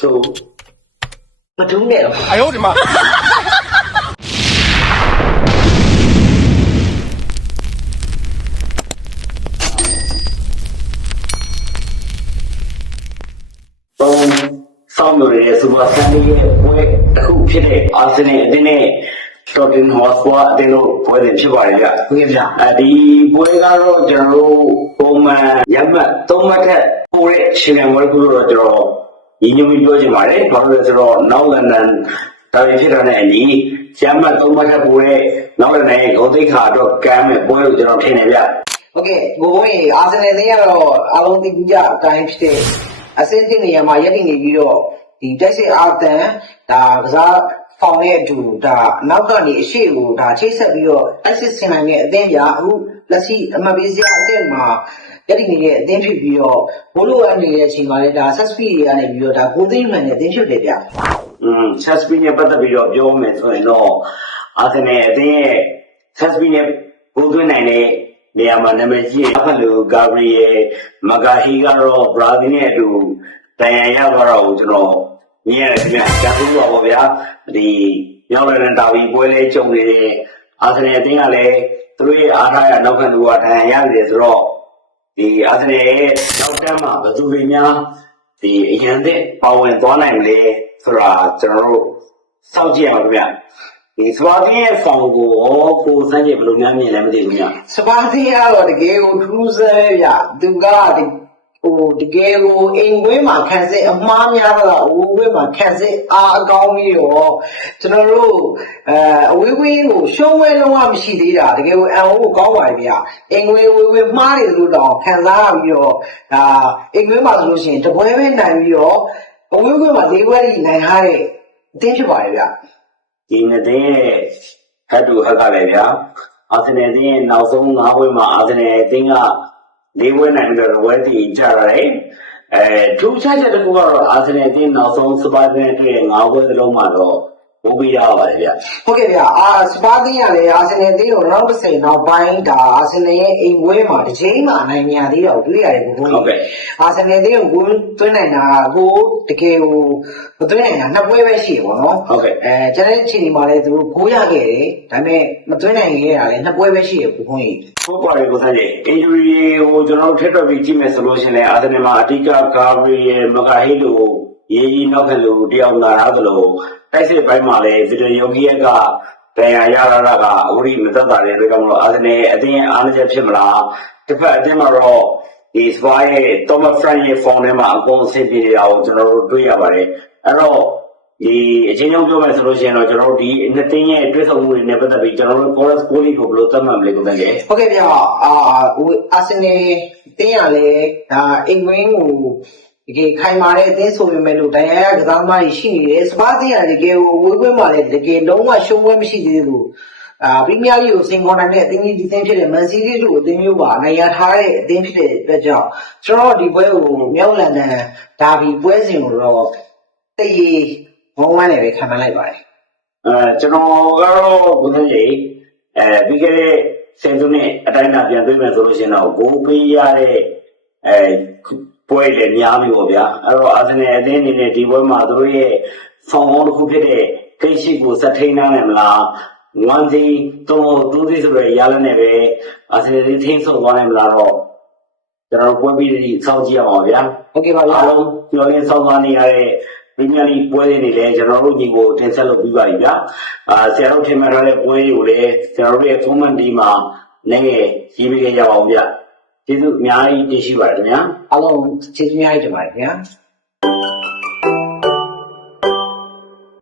ဆိုမထုံးနဲ့တော့ 哎呦我的妈！ သုံးစောင့်လို့ရတဲ့စူပါဆန်ဒီရဲ့ပွဲတစ်ခုဖြစ်တဲ့အာဆင်နယ်အသင်းနဲ့တော်တင်ဟော့စပွားအသင်းတို့ပွဲတွေဖြစ်ပါတယ်ဗျ ဟုတ်ကဲ့ဗျာ အဲဒီပွဲကတော့ကျွန်တော်တို့ပုံမှန်ရမှတ်၃မှတ်ထက်ပိုတဲ့ရှင်နယ်ပွဲတစ်ခုလို့တော့ကျွန်တော် ညီညွတ်ပြီးပြောချင်ပါတယ်ဘာလို့လဲဆိုတော့နောက်လန်ဒန်ဒါတွေဖြစ်တာနဲ့အညီရမှတ်၃မှတ်ထက်ပိုတဲ့နောက်လန်ဒန်ရဲ့ဂုဏ်သိက္ခာတော့ကမ်းမဲ့ပွဲလို့ကျွန်တော်ထင်တယ်ဗျဟုတ်ကဲ့ကိုဘိုးကြီးအာဆင်နယ်အသင်းကတော့အားလုံးသိကြအတိုင်းဖြစ်တဲ့အစင်းတင်နေရာမှာရက်တည်နေပြီးတော့ဒီတိုက်စစ်အာတန်ဒါကစား ဖောင်ရဲ့အတူဒါနောက်ကနေအရှိကိုဒါချိတ်ဆက်ပြီးတော့တိုက်စစ်ဆင်နိုင်တဲ့အသင်းပြအခုလက်ရှိအမတ်ပေးစရာအသင်းမှာရက်တည်နေတဲ့အသင်းဖြစ်ပြီးတော့ဘိုးလိုအပ်နေတဲ့အချိန်မှာလည်းဒါ suspi တွေကနေပြီးတော့ဒါကိုသိမှန်တဲ့အသင်းဖြစ်တယ်ဗျာอืม Chesby နဲ့ပတ်သက်ပြီးတော့ပြောမယ်ဆိုရင်တော့အာဆင်နယ်အသင်းရဲ့ Chesby နဲ့ဘိုးသွင်းနိုင်တဲ့နေရာမှာနာမည်ကြီးအဖက်လူဂါဘရီယယ်မဂါဟီကတော့ဘရာဇီးနဲ့အတူတန်ရန်ရသွားတော့ကိုကျွန်တော် မြင်ရတယ်ခင်ဗျာကျန်သူတော့ဗောဗျာဒီရောက်လာတဲ့ဒါဗီပွဲလေးကြုံနေတယ်အာဆင်နယ်အသင်းကလည်းသူတို့ရဲ့အားထားရနောက်ခံသူကတန်ရန်ရတယ်ဆိုတော့ဒီအာဆင်နယ်ရဲ့နောက်တန်းမှာဘယ်သူတွေများဒီအရန်တဲ့ပါဝင်သွားနိုင်မလဲဆိုတာကျွန်တော်တို့စောင့်ကြည့်ရအောင်ခင်ဗျာဒီစပါးတင်းရဲ့ဖောင်ကိုရောကိုစမ်းကြည့်ဘယ်လိုများမြင်လဲမသိဘူးခင်ဗျာစပါးသေးကတော့တကယ်ကိုထူးဆန်းဗျသူကဒီ ဟိုတကယ်ကိုအိမ်ဝင်းမှာခံစစ်အမှားများတော့အဝေးဝင်းမှာခံစစ်အားအကောင်းပြီးတော့ကျွန်တော်တို့အဲအဝေးဝင်းကိုရှုံးဝဲလုံးဝမရှိသေးတာတကယ်ကိုအန်ဟိုကိုကောင်းပါပြီဗျအိမ်ဝင်းဝေးဝင်းမှားတယ်လို့တော့ခံစားရပြီးတော့ဒါအိမ်ဝင်းမှာဆိုလို့ရှိရင်တပွဲပဲနိုင်ပြီးတော့အဝေးဝင်းမှာလေးပွဲကြီးနိုင်ထားတဲ့အတင်းဖြစ်ပါတယ်ဗျဒီနှစ်သိန်းရဲ့ဟတ်တူဟတ်ကလည်းဗျာအာဆင်နယ်အသင်းရဲ့နောက်ဆုံး၅ပွဲမှာအာဆင်နယ်အသင်းက ၄ပွဲနိုင်ပြီးတော့ဝဲတီကြရတယ်အဲထူးခြားချက်တစ်ခုကတော့အာဆင်နယ်အသင်းနောက်ဆုံးစပါးတင်းရဲ့၅ပွဲစလုံးမှာတော့ ဘိုးပြီးရပါတယ်ဗျာဟုတ်ကဲ့ဗျာအာစပါးသင်းရလေအာဆင်နယ်သင်းကိုနောက်တစ်စိမ်နောက်ပိုင်းဒါအာဆင်နယ်ရဲ့အိမ်ဝဲမှာတစ်ချိန်မှအနိုင်မရသေးတော့တွေ့ရတယ်ကိုဘုန်းဟုတ်ကဲ့အာဆင်နယ်သင်းကိုကိုသွင်းနိုင်တာကိုတကယ်ကိုမသွင်းနိုင်တာနှစ်ပွဲပဲရှိရပါတော့ဟုတ်ကဲ့အဲကျန်တဲ့ချိန်ဒီမှာလည်းသူတို့ကိုရခဲ့တယ်ဒါပေမဲ့မသွင်းနိုင်ခဲ့တာလည်းနှစ်ပွဲပဲရှိရကိုဘုန်းကြီးဟုတ်ပါတယ်ကိုစားကြီး injury ကိုကျွန်တော်တို့ထက်ထွက်ပြီးကြည့်မယ်ဆိုလို့ရှိရင်လည်းအာဆင်နယ်မှာအဓိကဂါဘရီယယ်မဂါဟီလို ရေးကြီးနောက်ခံလူတယောက်လာရသလိုတိုက်စစ်ပိုင်းမှာလည်းဗီဒီယိုဂီယက်ကတန်ရာရရတာကအခုဒီမသက်တာတဲ့အတွက်ကြောင့်မလို့အာဆင်နယ်အသင်းအားနည်းချက်ဖြစ်မလားတစ်ဖက်အသင်းမှာတော့ဒီစပါးရဲ့ Thomas Frank ရဲ့ form ထဲမှာအကုန်အဆင်ပြေနေတာကိုကျွန်တော်တို့တွေ့ရပါတယ်အဲ့တော့ဒီအချင်းချင်းပြောမယ်ဆိုလို့ရှိရင်တော့ကျွန်တော်တို့ဒီနှစ်တင်းရဲ့တွဲဆောင်မှုတွေနဲ့ပတ်သက်ပြီးကျွန်တော်တို့ chorus goal ကိုဘယ်လိုသတ်မှတ်မလဲကိုတန်းကြီးဟုတ်ကဲ့ဗျာအာဟိုအာဆင်နယ်တင်းရလေဒါအိမ်ဝင်းကို တကယ်ခိုင်မာတဲ့အသင်းဆိုပေမဲ့လို့ဒဏ်ရာရကစားသမားကြီးရှိနေတယ်စပါးတင်းရတကယ်ကိုဝေးကွင်းမှာလည်းတကယ်လုံးဝရှုံးပွဲမရှိသေးဘူးအာပရီးမီးယားလိကိုစင်ကော်နိုင်တဲ့အသင်းကြီးဒီသင်းဖြစ်တဲ့မန်စီးတီးတို့အသင်းမျိုးပါနိုင်ရထားတဲ့အသင်းဖြစ်တဲ့အတွက်ကြောင့်ကျွန်တော်ဒီပွဲကိုမြောက်လန်ဒန်ဒါဘီပွဲစဉ်ကိုတော့တည်ရဝန်းဝန်းနေပဲခံမှန်းလိုက်ပါတယ်အဲကျွန်တော်ကတော့ဘုန်းကြီးအဲပြီးခဲ့တဲ့ဆယ်စုနှစ်အတိုင်းအတာပြန်ပြေးမယ်ဆိုလို့ရှိရင်တော့ဂိုးပေးရတဲ့အဲ ပွဲလည်းများပြီပေါ့ဗျာအဲ့တော့အာဆင်နယ်အသင်းအနေနဲ့ဒီပွဲမှာသူတို့ရဲ့ဖောင်ဟောင်းတစ်ခုဖြစ်တဲ့ကိတ်ရှိကိုစက်ထိန်းနိုင်မလားဝမ်ဒီတော့ဒူးဒီဆိုရရလနဲ့ပဲအာဆင်နယ်ထိန်းဆုံးသွားနိုင်မလားတော့ကျွန်တော်ပွဲပြီးဒီစောင့်ကြည့်အောင်ပါဗျာဟုတ်ကဲ့ပါဗျာအားလုံးပြောရင်းဆောင်းသွားနေရတဲ့ပရီးမီးယားလိပွဲတွေတွေလည်းကျွန်တော်တို့ညီကိုတင်ဆက်လုပ်ပြီးပါပြီဗျာအာဆရာတို့ထင်မှတ်ထားတဲ့ပွဲတွေကိုလည်းကျွန်တော်တို့ရဲ့ comment ဒီမှာလည်းရေးပေးကြရအောင်ဗျ ကျေးဇူးအများကြီးတင်ရှိပါတယ်ခင်ဗျာအားလုံးကျေးဇူးများကြီးတင်ပါတယ်ခင်ဗျာ